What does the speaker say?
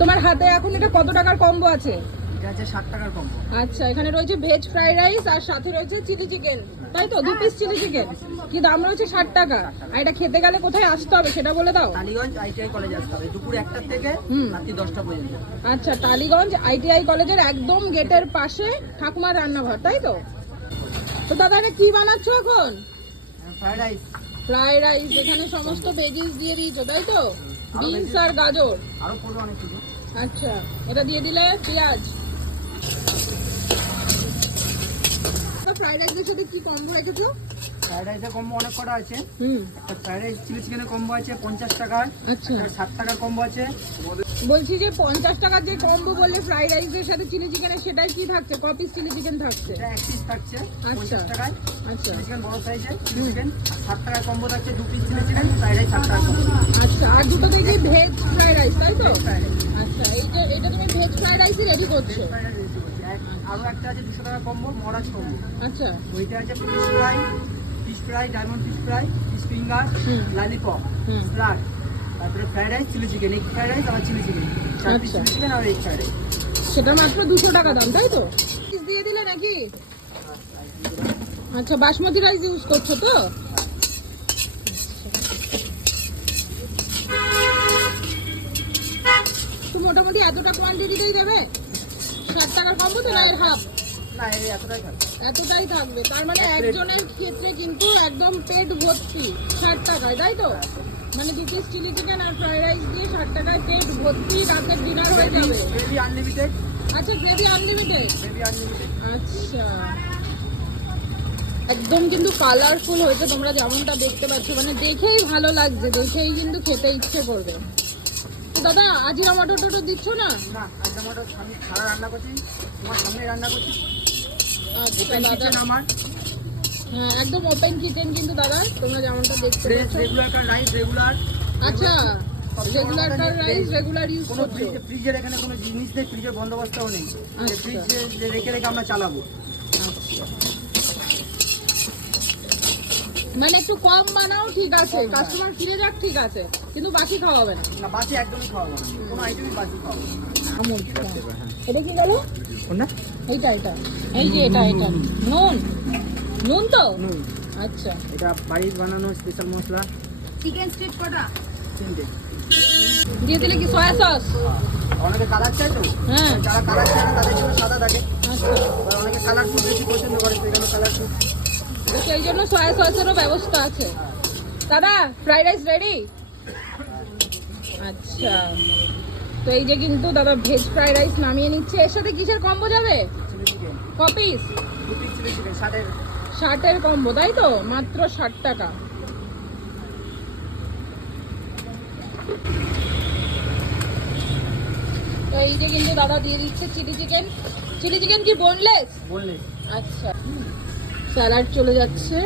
তোমার হাতে এখন এটা কত টাকার কম্বো আছে? এটা আছে 60 টাকার কম্বো। আচ্ছা, এখানে রয়েছে ভেজ ফ্রাইড রাইস আর সাথে রয়েছে চিলি চিকেন, তাই তো? 2 পিস চিলি চিকেন, কি দাম রয়েছে? 60 টাকা। আর এটা খেতে গেলে কোথায় আসতে হবে সেটা বলে দাও। টালিগঞ্জ আইটিআই কলেজে আসতে হবে দুপুর 1টা থেকে রাত্রি 10টা পর্যন্ত। আচ্ছা, টালিগঞ্জ আইটিআই কলেজের একদম গেটের পাশে ঠাকুমার রান্নাঘর, তাই তো? তো দাদা এটা কি বানাচ্ছো এখন? Fried rice. ফ্রাইড রাইস, এখানে সমস্ত ভেজিস দিয়ে দিয়েছো, তাই তো? বিনস আর গাজর। আরো পড়বে অনেক কিছু। আচ্ছা, এটা দিয়ে দিলে পেঁয়াজ। ফ্রাইড রাইসের সাথে কি কম্বো রেখেছো? ফ্রাইড রাইসের কম্বো অনেক কটা আছে। একটা ফ্রাইড রাইস চিলি চিকেনের কম্বো আছে 50 টাকার। আচ্ছা, 60 টাকার কম্বো আছে। বলছি যে 50 টাকার যে কম্বো বললে ফ্রাইড রাইসের সাথে চিলি চিকেনের, সেটাই কি থাকছে? ক পিস চিলি চিকেন থাকছে? এটা এক পিস থাকছে আচ্ছা 50 টাকায়। আচ্ছা চিলি চিকেন বড় সাইজের চিলি চিকেন 60 টাকার কম্বো থাকছে 2 piece chilli chicken, fried rice 60 টাকার কম্বো। আচ্ছা, আর দুটোতে যে ভেজ ফ্রাইড রাইস, তাই তো? Fried rice. আচ্ছা, এটা তুমি ভেজ ফ্রাইড রাইসই রেডি করছো? ফ্রাইড রাইস রেডি করছি। আরো একটা আছে 200 টাকার কম্বো মহারাজ কম্বো। আচ্ছা, ওইটা আছে fish fry, diamond fish fry, fish finger, lollipop, salad, তারপরে fried rice, chilli chicken, egg fried rice আর chilli chicken, 4 piece chilli chicken আর এগ ফ্রাইড রাইস। সেটা মাত্র 200 টাকা দাম, তাই তো? পিস দিয়ে দিলে নাকি? আচ্ছা, বাসমতি রাইস ইউজ করছো তো? তো মোটামুটি এতটা কোয়ান্টিটিতেই দেবে? 60 টাকার কম্বো তো, না এর হাফ? না এই এতটাই খাবে। এতটাই থাকবে, তার মানে একজনের ক্ষেত্রে কিন্তু একদম পেট ভর্তি 60 টাকায়, তাই তো? মানে 2 পিস চিলি চিকেন আর ফ্রাইড রাইস দিয়ে 60 টাকায় পেট ভর্তি রাতের ডিনার হয়ে যাবে। Gravy unlimited. আচ্ছা, গ্রেভি আনলিমিটেড। Gravy unlimited. আচ্ছা, একদম কিন্তু কালারফুল হয়েছে, তোমরা যেমনটা দেখতে পাচ্ছ, মানে দেখেই ভালো লাগছে, দেখেই কিন্তু খেতে ইচ্ছে করবে। তো দাদা, আজিরা মটর টটর দিচ্ছ না? না একদম ওটা আমি খারাপ রান্না করছি, তোমার সামনে রান্না করছি। আচ্ছা ওপেন দাদা, কিচেন আমার। হ্যাঁ একদম ওপেন কিচেন কিন্তু দাদা, তোমরা যেমনটা দেখতে পাচ্ছ। রেগুলার কার রাইস রেগুলার। আচ্ছা, রেগুলার কার রাইস রেগুলার ইউজ কোনো করছো? ফ্রিজের এখানে কোনো জিনিস নেই, ফ্রিজের বন্দোবস্তও নেই। আচ্ছা। ফ্রিজে রেখে রেখে আমরা চালাবো। মানে একটু কম বানাও, ঠিক আছে, কাস্টমার ফিরে যাক, ঠিক আছে, কিন্তু বাকি খাওয়াবে না। না বাসি একদমই খাওয়াবো না, কোনো আইটেমই বাসি খাওয়াবো না। এটা কি গেল? কোনটা? এইটা এই যে এটা নুন, নুন তো? নুন। আচ্ছা, এটা বাড়ির বানানো স্পেশাল মশলা। চিকেন স্ট্রিট কটা 3টে। দিয়ে দিলে কি সয়া সস? অনেকে কালার চায় তো, হ্যাঁ। যারা কালার চায় না তাদের জন্য সাদা থাকে। আচ্ছা, আর অনেকে কালারফুল বেশি পছন্দ করে, সেই জন্য কালারফুল। তো সেই জন্য সয়া সসেরও ব্যবস্থা আছে। দাদা, ফ্রাইড রাইস রেডি? আচ্ছা, তো এই যে কিন্তু দাদা ভেজ ফ্রাইড রাইস নামিয়ে নিচ্ছে। এর সাথে কিসের কম্বো যাবে? চিলি চিকেন ক পিস? 2 পিস চিলি চিকেন 60-এর। 60-এর কম্বো, তাই তো? মাত্র 60 টাকা। তো এই যে কিন্তু দাদা দিয়ে দিচ্ছে চিলি চিকেন। চিলি চিকেন কি বোনলেস? বললে আচ্ছা, স্যালাড চলে যাচ্ছে।